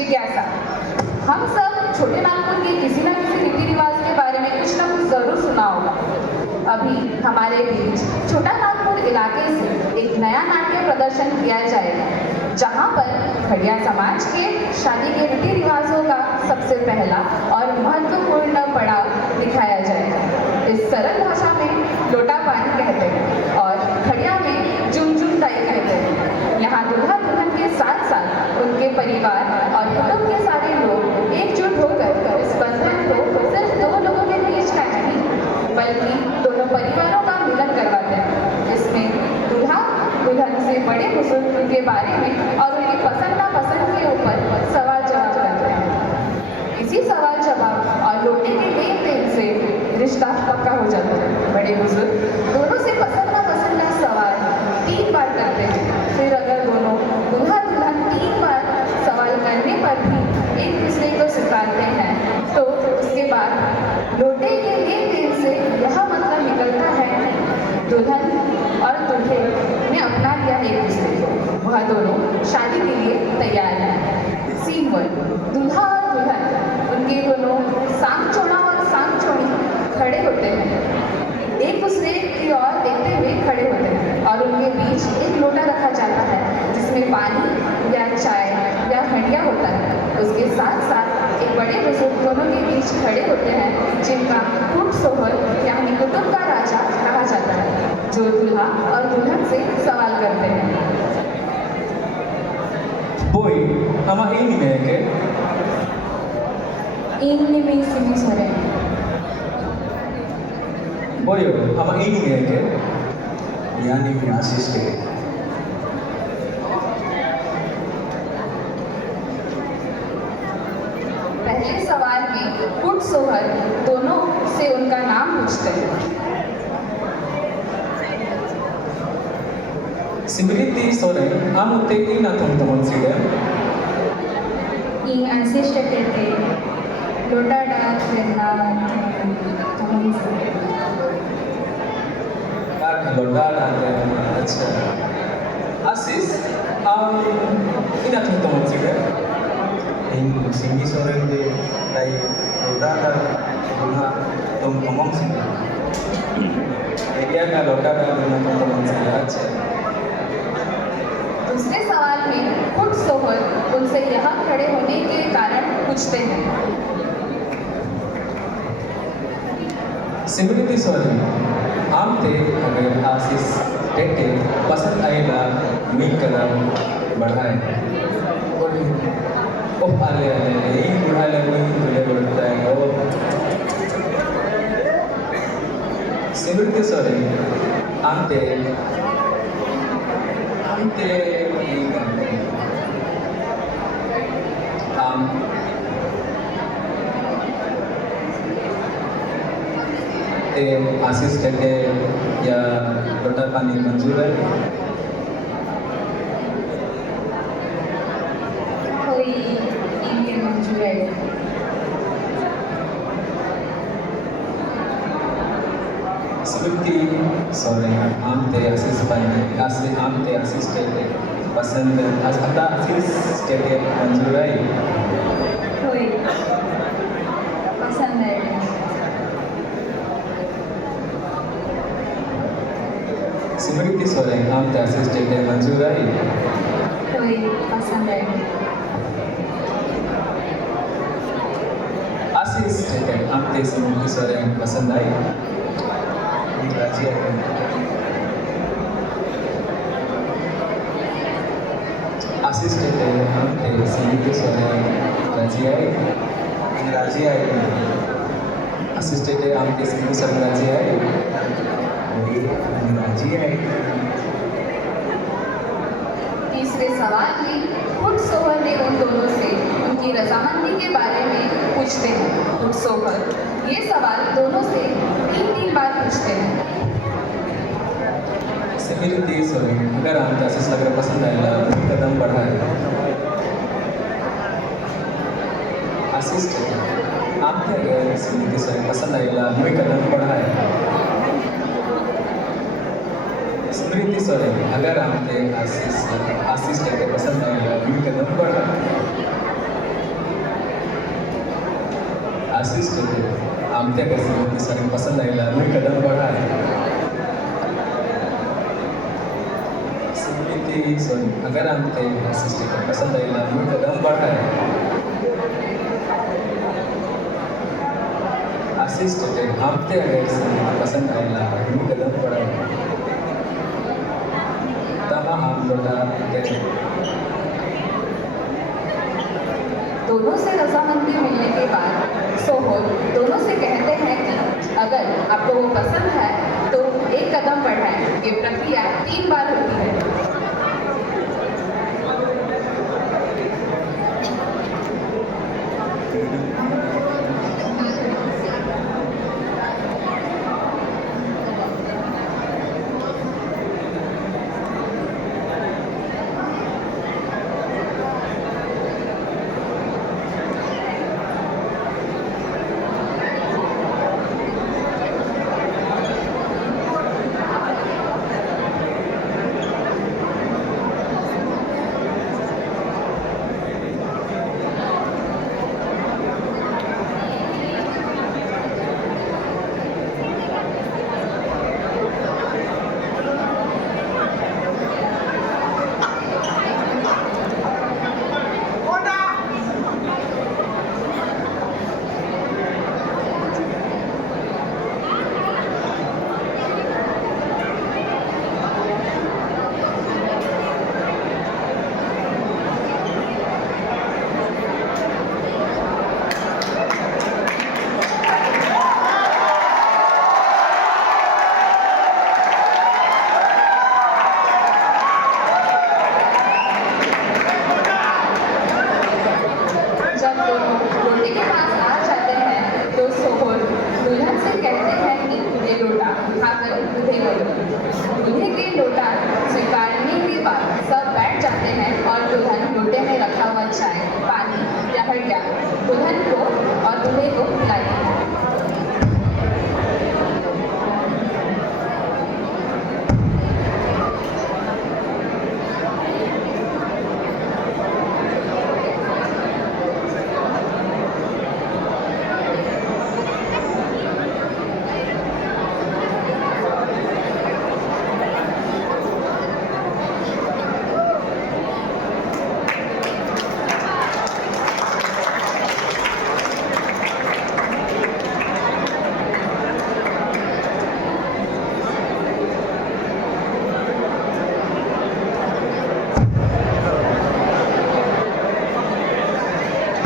जिज्ञासा। हम सब छोटे नागपुर के किसी न किसी रीति रिवाज के बारे में कुछ न कुछ जरूर सुना होगा। अभी हमारे बीच छोटा नागपुर इलाके से एक नया नाट्य प्रदर्शन किया जाएगा, जहां पर खड़िया समाज के शादी के रीति रिवाजों का सबसे पहला और महत्वपूर्ण पड़ाव दिखाया जाएगा। इस सरल भाषा में लोटा पानी कहते हैं और खड़िया में जुमजुम दाई कहते हैं। यहाँ दूल्हा दुल्हन के साथ साथ उनके परिवार और कुटुंब के सारे लोग एकजुट होकर इस बंधन को सिर्फ दो लोगों के बीच का नहीं, बल्कि दोनों परिवारों का मिलन करवाते हैं। इसमें दूल्हा दुल्हन से बड़े बुजुर्ग के बारे में और उनकी पसंद नापसंद के ऊपर सवाल जवाब करते हैं। इसी सवाल जवाब और लोटे के लेन देन से रिश्ता पक्का हो जाता है। बड़े बुजुर्ग दोनों से पसंद नापसंद का सवाल 3 बार करते हैं। फिर अगर दोनों दूल्हा दुल्हन 3 बार सवाल करने पर भी एक दूसरे को स्वीकारते हैं, तो उसके बाद लोटे के लेन देन से यह मतलब निकलता है दुल्हन और दूल्हे ने अपना लिया एक दूसरे को, वह दोनों शादी के लिए तैयार हैं। सीन 1, दूल्हा और दुल्हन उनके दोनों सांग चोड़ा और सांग चोड़ी खड़े होते हैं, एक दूसरे की ओर देखते हुए खड़े होते हैं और उनके बीच एक लोटा रखा जाता है जिसमें पानी या चाय या हंडिया होता है। उसके साथ साथ एक बड़े बुजुर्ग दोनों के बीच खड़े होते हैं, जिनका कुट सोहर यानी कुटुंब का राजा कहा जाता है, जो दूल्हा और दुल्हन से सवाल करते हैं। Boy, ama ini nih ke? Ini sini sore. Boy, ama ini nih ke? Yani मी आशीष के। पहले सवाल में कुट सोहर दोनों से उनका नाम पूछते हैं। Similiti sore, amu te ina teman-teman sih deh. Ing आशीष कहते लोटा डाल करना teman saya. Kan loda ada अच्छा. Asis, ina teman-teman sih deh. इन सिंगी सोरेन दे ताई लोटा का दुल्हा तुम कमंग सिंह। Area का loda ada teman-teman sih deh. अच्छा. दूसरे सवाल में कुट सोहर उनसे यहाँ खड़े होने के कारण पूछते हैं। Similiti sore, am te अगर आशीष टेटे पसंद आएगा मी कदम बढ़ाए और आले ये बुढ़ा लगने तुझे बोलता है वो सिमरती सॉरी आंते ते आशीष टेटे या लोटा पानी मंजूर है कोई इनके मंजूर है। स्मृति सॉरी आमते आशीष पानी आमते आशीष टेटे पसंद आता आशीष टेटे मंजूर है कोई पसंद है। स्मृति सॉरी आमते आशीष टेटे मंजूर है कोई पसंद है। आशीष टेटे आमते स्मृति सॉरी पसंद आई राजी है। आशीष टेटे आमते स्मृति सॉरी राजी आई इन राजी है। आशीष टेटे आमते स्मृति सॉरी राजी आई इन राजी है। तीसरे सवाल में कुट सोहर ने उन दोनों से उनकी रजामंदी के बारे में पूछते हैं। कुट सोहर ये सवाल दोनों से 3 बार पूछते हैं। स्मृति सॉरी अगर आमते आशीष लग पसंद आएगा कदम बढ़ाए आशीष टेटे आमते अगर स्मृति सॉरी पसंद आएगा कदम बढ़ाए स्मृति सॉरी अगर आमते आशीष टेटे पसंद आएगा कदम बढ़ाए आशीष होते आमच्या घरचे सगळे पसंत आईला मी कदम बढ़ाए सिंगिती सॉरी अगर आमचे आशीष होते पसंत आईला मी कदम बढ़ाए आशीष होते आमचे अगर संगीत पसंद आईला मी कदम बढ़ाए तब हम लोटा दोनों से रजामंदी मिलने के बाद सोहोर दोनों से कहते हैं कि अगर आपको वो पसंद है तो एक कदम बढ़ाएं। ये प्रक्रिया 3 बार होती है। जब दोनों लोटे के पास आ जाते हैं तो सोहोर दुल्हन से कहते हैं कि ये लोटा उठाकर दूल्हे को दो। दूल्हे के लोटा स्वीकारने के बाद सब बैठ जाते हैं और दुल्हन लोटे में